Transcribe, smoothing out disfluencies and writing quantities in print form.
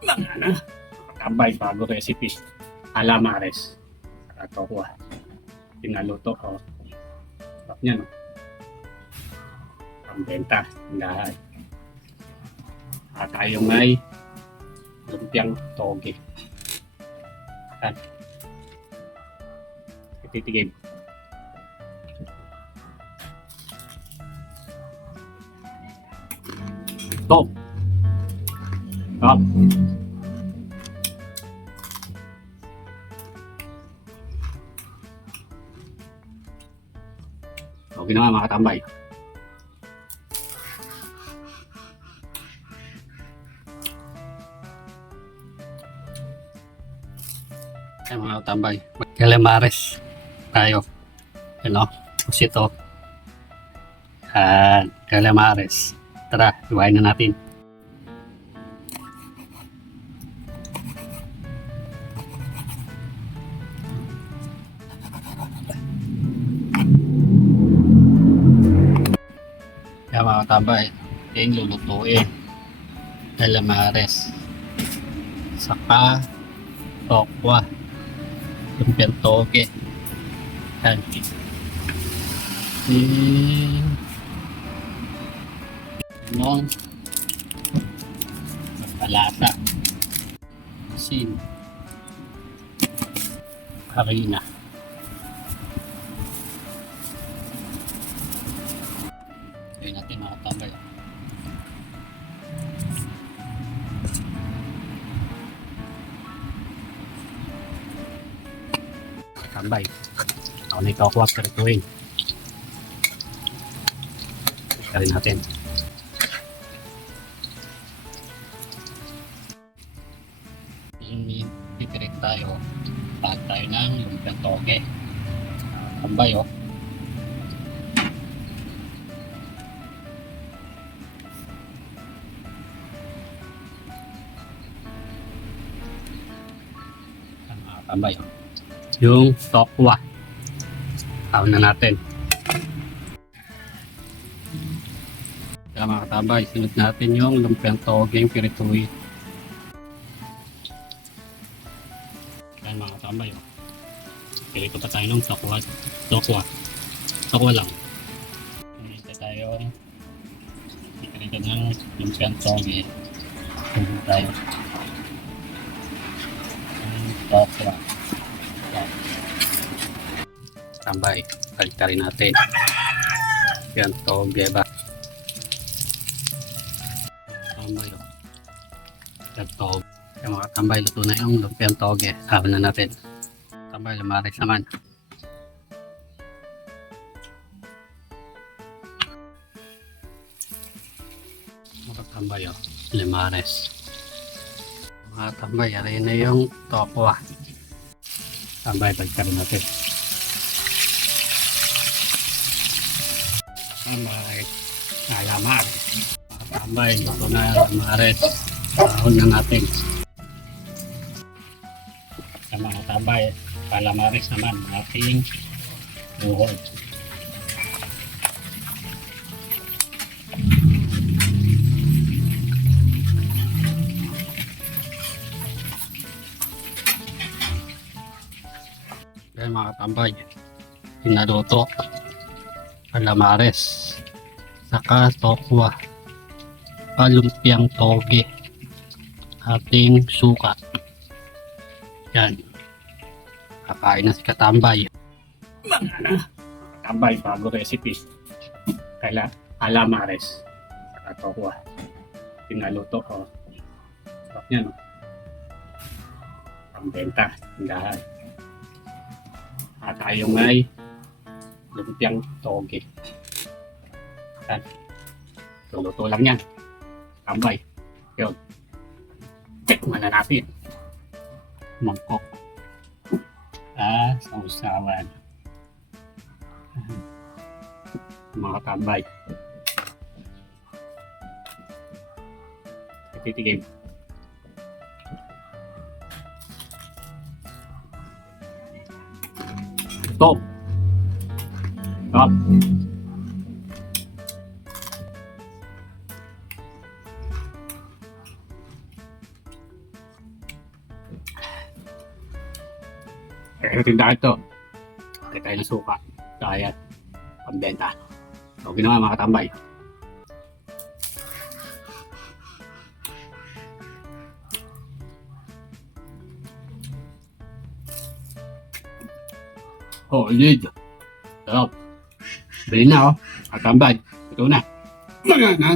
Mga na, tambay bago recipe. Alamares. Saka ko pinaluto ko. Sarap niya, no? Pambenta. Tindahan. At tayo may lumpiang toge. At ititigim. Top. Top. Okay na nga mga katambay. Ay mga katambay. Calamares tayo. Ano? Pusito. At calamares. Tara, iwain na natin. Kaya mga katambay, yung lulutuin. Calamares. Saka tokwa. Lumpiang toge. Yan. Limon. Palasa. Asin. Harina. Gawin natin mga tambay. Tambay. Ako na ikakuha sa rituin. Gawin natin. Pipirit tayo. Pag tayo ng lumpiang toge. Tambay oh. Tambay oh. Yung tokwa. Tawag na natin. Kaya mga katambay, sunod natin yung lumpiang toge, yung pirituin. Kaya mga katambay, oh. Pirito pa tayo ng tokwa. Tokwa lang. Pirito tayo. Pirito ng lumpiang toge. Sunod tayo. Tokwa. Tambay, balik natin. Yan, toge ba? Tambay, oh. Yan, toge. Yung mga tambay, luto na yung lumpiang toge. Sabi na natin. Tambay, lumaris naman. Mga tambay, oh. Lumaris. Mga tambay, aray na yung tokwa. Tambay, balik natin. Tambay, alamar. Tambay, luto na alamares. Sahon na natin. Sa mga tambay, alamares naman ating buhod. Kaya mga tambay, pinaluto alamares saka tokwa, lumpiang toge, ating suka. Yan, kakain na si katambay. Mga na, katambay bago recipe. Kaya alamares saka tokwa, pinaluto ko. Sarap niya, no? Pambenta, tindahan. At tayo may lumpiang toge. At luto lang yan. Tambay. Yun. Tikman na natin. Mangkok. Sausawan. Mga tambay. Titigim. Top. Top. Kaya tindahan ito. Kaya tayo ng suka. Kaya pambenta. So, ginawa mga katambay. Oh, indeed. Sarap. Bili na, oh. Katambay. Ito na. Mga na.